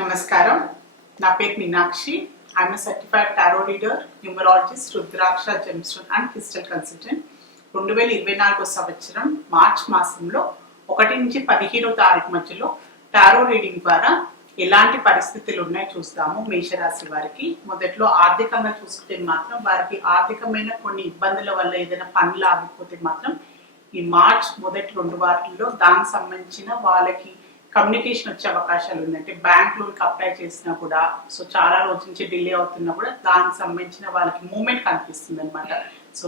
నమస్కారం. నా పేరు Meenakshi. I'm certified tarot reader, numerologist, rudraksha gemstone and crystal consultant. 2024 సంవత్సరం మార్చ్ మాసంలో 1 నుంచి 15వ తారీఖు మధ్యలో టారో రీడింగ్ ద్వారా ఎలాంటి పరిస్థితులు ఉన్నాయో చూస్తాము. మేషరాశి వారికి మొదట్లో ఆర్థికంగా చూసుకుంటే మాత్రం వారికి ఆర్థికమైన కొన్ని ఇబ్బందుల వల్ల ఏదైనా పనులు ఆగిపోతే మాత్రం ఈ మార్చ్ మొదటి 2 వారాల్లో దానికి సంబంధించిన వాళ్ళకి కమ్యూనికేషన్ వచ్చే అవకాశాలు ఉంది. అంటే బ్యాంక్ లోన్కి అప్లై చేసినా కూడా చాలా రోజుల నుంచి డిలే అవుతున్నా కూడా దానికి సంబంధించిన వాళ్ళకి మూమెంట్ కనిపిస్తుంది అనమాట.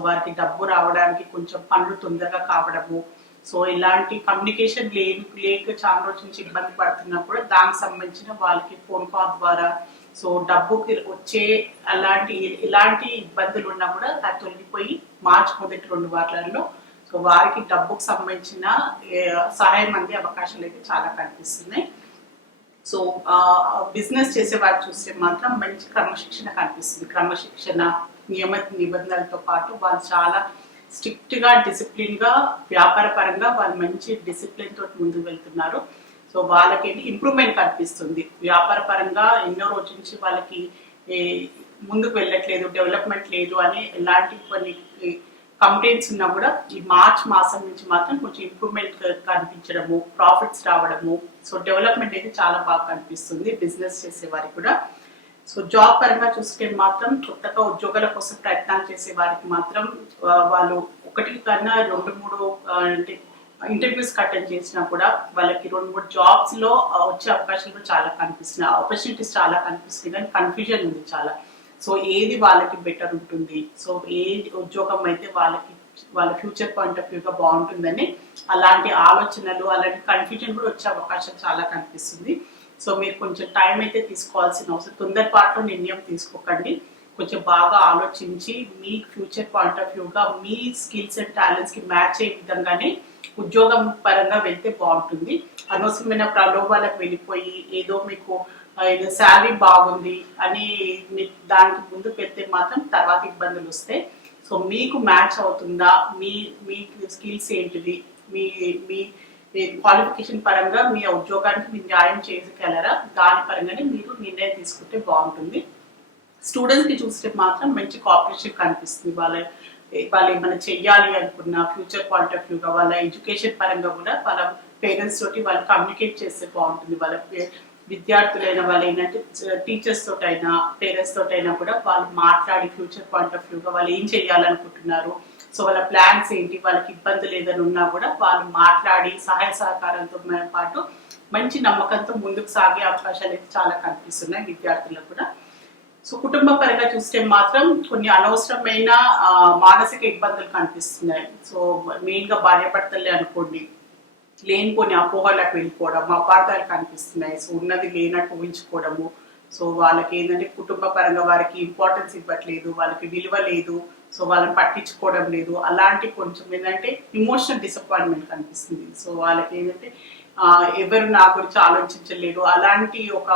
వారికి డబ్బు రావడానికి కొంచెం పనులు తొందరగా కావడము, ఇలాంటి కమ్యూనికేషన్ లేక చాలా రోజుల నుంచి ఇబ్బంది పడుతున్నా కూడా దానికి సంబంధించిన వాళ్ళకి ఫోన్ కాల్ ద్వారా డబ్బుకి వచ్చే ఇలాంటి ఇబ్బందులు ఉన్నా కూడా అది తొలగిపోయి మార్చి మొదటి 2 వారాల్లో వారికి డబ్బుకు సంబంధించిన సహాయం అందే అవకాశాలు అయితే చాలా కనిపిస్తున్నాయి. బిజినెస్ చేసే వారు చూస్తే మాత్రం మంచి క్రమశిక్షణ కనిపిస్తుంది. క్రమశిక్షణ, నియమ నిబంధనలతో పాటు వాళ్ళు చాలా స్ట్రిక్ట్ గా, డిసిప్లిన్ గా, వ్యాపార పరంగా వాళ్ళు మంచి డిసిప్లిన్ తోటి ముందుకు వెళ్తున్నారు. వాళ్ళకి ఇంప్రూవ్మెంట్ కనిపిస్తుంది. వ్యాపార పరంగా ఎన్నో రోజుల నుంచి వాళ్ళకి ముందుకు వెళ్ళట్లేదు, డెవలప్మెంట్ లేదు అని ఎలాంటి కొన్ని కంప్లైంట్స్ ఉన్నా కూడా ఈ మార్చ్ మాసం నుంచి మాత్రం కొంచెం ఇంప్రూవ్మెంట్ కనిపించడము, ప్రాఫిట్స్ రావడము, డెవలప్మెంట్ అయితే చాలా బాగా కనిపిస్తుంది బిజినెస్ చేసే వారికి కూడా. జాబ్ పరంగా చూసుకుంటే మాత్రం కొత్తగా ఉద్యోగాల కోసం ప్రయత్నాలు చేసే వారికి మాత్రం వాళ్ళు 1 కన్నా 2-3 అంటే ఇంటర్వ్యూస్ అటెండ్ చేసినా కూడా వాళ్ళకి 2-3 జాబ్స్ లో వచ్చే అవకాశాలు కూడా చాలా కనిపిస్తున్నాయి. ఆపర్చునిటీస్ చాలా కనిపిస్తున్నాయి, కానీ కన్ఫ్యూజన్ ఉంది చాలా. ఏది వాళ్ళకి బెటర్ ఉంటుంది, ఏ ఉద్యోగం అయితే వాళ్ళ ఫ్యూచర్ పాయింట్ ఆఫ్ వ్యూగా బాగుంటుందని అలాంటి ఆలోచనలు, అలాంటి కన్ఫ్యూజన్ కూడా వచ్చే అవకాశం చాలా కనిపిస్తుంది. మీరు కొంచెం టైం అయితే తీసుకోవాల్సిన అవసరం, తొందరపాటులో నిర్ణయం తీసుకోకండి. కొంచెం బాగా ఆలోచించి మీ ఫ్యూచర్ పాయింట్ ఆఫ్ వ్యూగా మీ స్కిల్స్ అండ్ టాలెంట్స్ కి మ్యాచ్ అయ్యే విధంగానే ఉద్యోగం పరంగా వెళ్తే బాగుంటుంది. అనవసరమైన ప్రలోభాలకు వెళ్ళిపోయి ఏదో మీకు శాలరీ బాగుంది అని దానికి ముందు పెడితే మాత్రం తర్వాత ఇబ్బందులు వస్తాయి. మీకు మ్యాచ్ అవుతుందా, మీ స్కిల్స్ ఏంటిది, మీ క్వాలిఫికేషన్ పరంగా మీ ఉద్యోగానికి మీరు న్యాయం చేయగలరా, దాని పరంగానే మీరు నిర్ణయం తీసుకుంటే బాగుంటుంది. స్టూడెంట్స్ కి చూస్తే మాత్రం మంచి కోఆపరేషన్ కనిపిస్తుంది. వాళ్ళు ఏమైనా చెయ్యాలి అనుకున్న ఫ్యూచర్ పాయింట్ ఆఫ్ వ్యూగా వాళ్ళ ఎడ్యుకేషన్ పరంగా కూడా వాళ్ళ పేరెంట్స్ తోటి వాళ్ళు కమ్యూనికేట్ చేస్తే బాగుంటుంది. వాళ్ళ విద్యార్థులైనా వాళ్ళు ఏంటంటే టీచర్స్ తోటైనా పేరెంట్స్ తోటైనా కూడా వాళ్ళు మాట్లాడి ఫ్యూచర్ పాయింట్ ఆఫ్ వ్యూగా వాళ్ళు ఏం చేయాలనుకుంటున్నారు, వాళ్ళ ప్లాన్స్ ఏంటి, వాళ్ళకి ఇబ్బందులు ఏదైనా ఉన్నా కూడా వాళ్ళు మాట్లాడి సహాయ సహకారంతో పాటు మంచి నమ్మకంతో ముందుకు సాగే అవకాశాలు అయితే చాలా కనిపిస్తున్నాయి విద్యార్థులకు కూడా. కుటుంబ పరంగా చూస్తే మాత్రం కొన్ని అనవసరమైన మానసిక ఇబ్బందులు కనిపిస్తున్నాయి. మెయిన్ గా భార్యాభర్తలే అనుకోండి, లేని కొన్ని అపోహలకు వెళ్ళిపోవడం, అపార్థాలు కనిపిస్తున్నాయి. ఉన్నది లేనట్టు ఊహించుకోవడము. వాళ్ళకి ఏంటంటే కుటుంబ పరంగా వారికి ఇంపార్టెన్స్ ఇవ్వట్లేదు, వాళ్ళకి విలువ లేదు, వాళ్ళని పట్టించుకోవడం లేదు. అలాంటి కొంచెం ఏంటంటే ఇమోషనల్ డిసప్పాయింట్మెంట్ కనిపిస్తుంది. వాళ్ళకి ఏంటంటే ఎవరు నా గురించి ఆలోచించలేదు, అలాంటి ఒక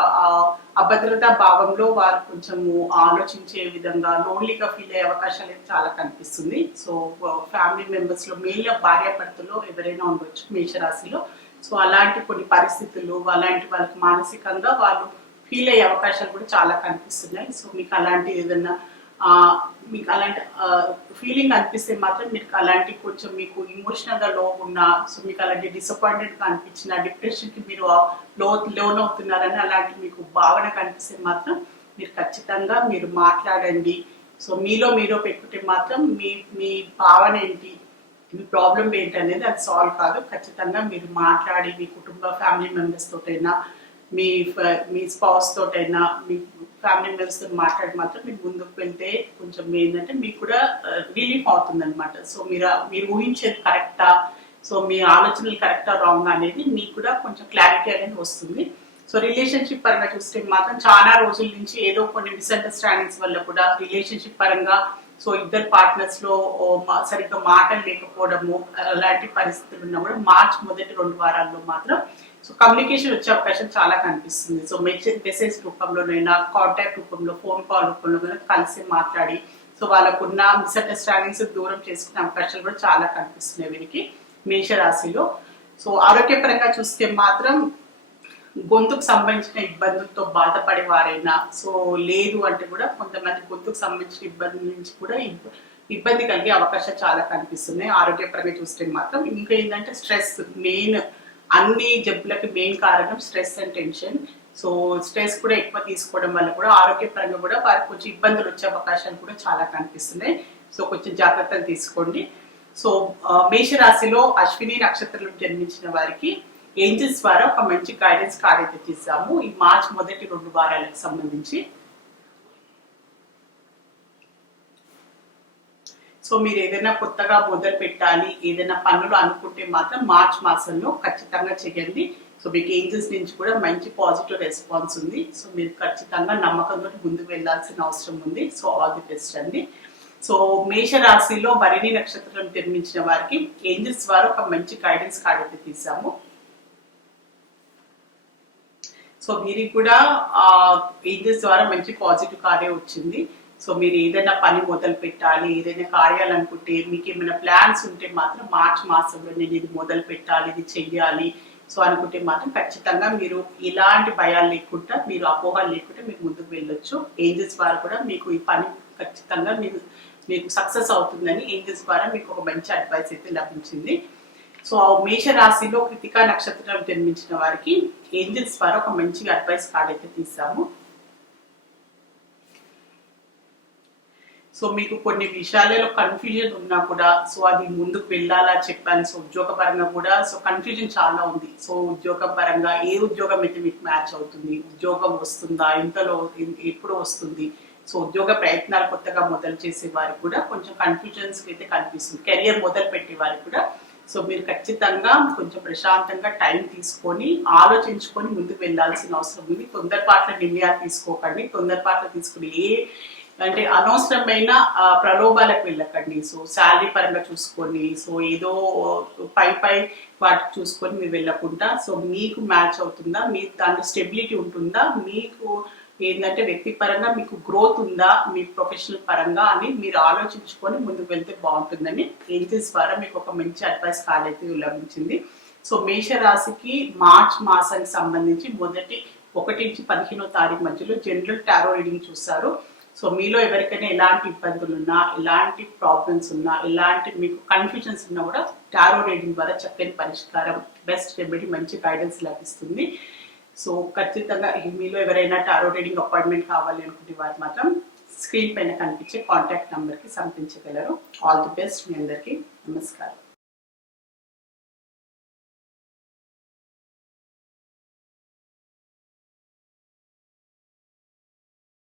అభద్రతా భావంలో వారు కొంచెము ఆలోచించే విధంగా లోన్లీగా ఫీల్ అయ్యే అవకాశాలు అయితే చాలా కనిపిస్తుంది. ఫ్యామిలీ మెంబర్స్ లో మెయిన్ భార్యాభర్తలో ఎవరైనా ఉండొచ్చు మేషరాశిలో. అలాంటి కొన్ని పరిస్థితులు అలాంటి వాళ్ళకి మానసికంగా వాళ్ళు ఫీల్ అయ్యే అవకాశాలు కూడా చాలా కనిపిస్తున్నాయి. మీకు అలాంటి ఏదన్నా మీకు అలాంటి ఫీలింగ్ అనిపిస్తే మాత్రం మీకు అలాంటి కొంచెం మీకు ఇమోషనల్ గా లో ఉన్నా, మీకు అలాంటి డిసప్పాయింటెడ్ గా అనిపించిన, డిప్రెషన్ కి మీరు లోన్ అవుతున్నారని అలాంటి మీకు భావన కనిపిస్తే మాత్రం మీరు ఖచ్చితంగా మీరు మాట్లాడండి. మీలో పెట్టుకుంటే మాత్రం మీ భావన ఏంటి, మీ ప్రాబ్లం ఏంటి అనేది అది సాల్వ్ కాదు. ఖచ్చితంగా మీరు మాట్లాడి మీ కుటుంబ ఫ్యామిలీ మెంబర్స్ తోటైనా, మీ స్పౌస్ తోటైనా, మీ ఫ్యామిలీ మెంబర్స్ తో మాట్లాడి మాత్రం మీరు ముందుకు వెళ్తే కొంచెం ఏంటంటే మీకు కూడా రిలీఫ్ అవుతుంది అనమాట. మీరు ఊహించేది కరెక్టా, మీ ఆలోచనలు కరెక్టా రాంగ్ అనేది మీకు కూడా కొంచెం క్లారిటీ అనేది వస్తుంది. రిలేషన్షిప్ పరంగా చూస్తే మాత్రం చాలా రోజుల నుంచి ఏదో కొన్ని మిస్అండర్స్టాండింగ్స్ వల్ల కూడా రిలేషన్షిప్ పరంగా ఇద్దరు పార్ట్నర్స్ లో సరిగ్గా మాటలు లేకపోవడము, అలాంటి పరిస్థితులు ఉన్నా కూడా మార్చి మొదటి 2 వారాల్లో మాత్రం కమ్యూనికేషన్ వచ్చే అవకాశం చాలా కనిపిస్తుంది. మెసేజ్ రూపంలోనైనా, కాంటాక్ట్ రూపంలో, ఫోన్ కాల్ రూపంలో కలిసి మాట్లాడి వాళ్ళకున్న మిస్అండర్స్టాండింగ్స్ దూరం చేసుకునే అవకాశాలు కూడా చాలా కనిపిస్తున్నాయి వీరికి మేషరాశిలో. ఆరోగ్యపరంగా చూస్తే మాత్రం గొంతుకు సంబంధించిన ఇబ్బందులతో బాధపడే వారైనా, సో లేదు అంటే కూడా కొంతమంది గొంతుకు సంబంధించిన ఇబ్బంది నుంచి కూడా ఇబ్బంది కలిగే అవకాశాలు చాలా కనిపిస్తున్నాయి ఆరోగ్యపరంగా చూస్తే మాత్రం. ఇంకా ఏంటంటే స్ట్రెస్ మెయిన్, అన్ని జబ్బులకి మెయిన్ కారణం stress and tension. So stress కూడా ఎక్కువ తీసుకోవడం వల్ల కూడా ఆరోగ్యపరంగా కూడా వారికి కొంచెం ఇబ్బందులు వచ్చే అవకాశాలు కూడా చాలా కనిపిస్తున్నాయి. సో కొంచెం జాగ్రత్తలు తీసుకోండి. సో మేషరాశిలో అశ్విని నక్షత్రంలో జన్మించిన వారికి ఏంజల్స్ ద్వారా ఒక మంచి గైడెన్స్ కార్డ్ అయితే తీసాము ఈ మార్చ్ మొదటి 2 వారాలకు సంబంధించి. సో మీరు ఏదైనా కొత్తగా మొదలు పెట్టాలి, ఏదైనా పనులు అనుకుంటే మాత్రం మార్చ్ మాసంలో ఖచ్చితంగా చేయండి. సో మీకు ఏంజల్స్ నుంచి కూడా మంచి పాజిటివ్ రెస్పాన్స్ ఉంది. సో మీరు ఖచ్చితంగా నమ్మకంతో ముందుకు వెళ్లాల్సిన అవసరం ఉంది. సో ఆల్ ది బెస్ట్ అండి. సో మేషరాశిలో భరణి నక్షత్రం జన్మించిన వారికి ఏంజల్స్ ద్వారా ఒక మంచి గైడెన్స్ కార్డ్ అయితే తీసాము. సో వీరికి కూడా ఏంజల్స్ ద్వారా మంచి పాజిటివ్ కార్డే వచ్చింది. సో మీరు ఏదైనా పని మొదలు పెట్టాలి, ఏదైనా కార్యాలనుకుంటే, మీకు ఏమైనా ప్లాన్స్ ఉంటే మాత్రం మార్చ్ మాసంలో నేను ఇది మొదలు పెట్టాలి, ఇది చెయ్యాలి సో అనుకుంటే మాత్రం ఖచ్చితంగా మీరు ఎలాంటి భయాలు లేకుండా, మీరు అపోహలు లేకుండా మీరు ముందుకు వెళ్ళొచ్చు. ఏంజల్స్ ద్వారా కూడా మీకు ఈ పని ఖచ్చితంగా మీకు సక్సెస్ అవుతుందని ఏంజల్స్ ద్వారా మీకు ఒక మంచి అడ్వైస్ అయితే లభించింది. సో మేషరాశిలో కృతికా నక్షత్రం జన్మించిన వారికి ఏంజల్స్ ద్వారా ఒక మంచి అడ్వైస్ కార్డ్ అయితే తీసాము. సో మీకు కొన్ని విషయాలలో కన్ఫ్యూజన్ ఉన్నా కూడా, సో అది ముందుకు వెళ్ళాలా చెప్పాను. సో ఉద్యోగపరంగా కూడా సో కన్ఫ్యూజన్ చాలా ఉంది. సో ఉద్యోగం పరంగా ఏ ఉద్యోగం అయితే మీకు మ్యాచ్ అవుతుంది, ఉద్యోగం వస్తుందా, ఇంతలో ఎప్పుడు వస్తుంది, సో ఉద్యోగ ప్రయత్నాలు కొత్తగా మొదలు చేసే వారికి కూడా కొంచెం కన్ఫ్యూజన్స్ అయితే కనిపిస్తుంది. కెరియర్ మొదలు పెట్టే వారికి కూడా సో మీరు ఖచ్చితంగా కొంచెం ప్రశాంతంగా టైం తీసుకొని ఆలోచించుకొని ముందుకు వెళ్ళాల్సిన అవసరం ఉంది. తొందరపాట్ల నిర్ణయాలు తీసుకోకండి. తొందరపాట్ల తీసుకుని అంటే అనవసరమైన ప్రలోభాలకు వెళ్ళకండి. సో శాలరీ పరంగా చూసుకొని, సో ఏదో పై వాటికి చూసుకొని మీరు వెళ్ళకుండా, సో మీకు మ్యాచ్ అవుతుందా, మీకు దాంట్లో స్టెబిలిటీ ఉంటుందా, మీకు ఏంటంటే వ్యక్తిపరంగా మీకు గ్రోత్ ఉందా, మీ ప్రొఫెషనల్ పరంగా అని మీరు ఆలోచించుకొని ముందుకు వెళ్తే బాగుంటుందని ఏంజల్స్ ద్వారా మీకు ఒక మంచి అడ్వైస్ కార్డ్ అయితే లభించింది. సో మేషరాశికి మార్చ్ మాసానికి సంబంధించి మొదటి 1 నుంచి 15వ తారీఖు మధ్యలో జనరల్ టారో రీడింగ్ చూస్తారు. సో మీలో ఎవరికైనా ఎలాంటి ఇబ్బందులు ఉన్నా, ఎలాంటి ప్రాబ్లమ్స్ ఉన్నా, ఎలాంటి మీకు కన్ఫ్యూజన్స్ ఉన్నా కూడా టారో రీడింగ్ ద్వారా చక్కని పరిష్కారం, బెస్ట్ రెమెడీ, మంచి గైడెన్స్ లభిస్తుంది. సో ఖచ్చితంగా మీలో ఎవరైనా టారో రీడింగ్ అపాయింట్మెంట్ కావాలి అనుకుంటే వారు మాత్రం స్క్రీన్ పైన కనిపించే కాంటాక్ట్ నెంబర్కి సంప్రదించగలరు. ఆల్ ది బెస్ట్ మీ అందరికీ. నమస్కారం.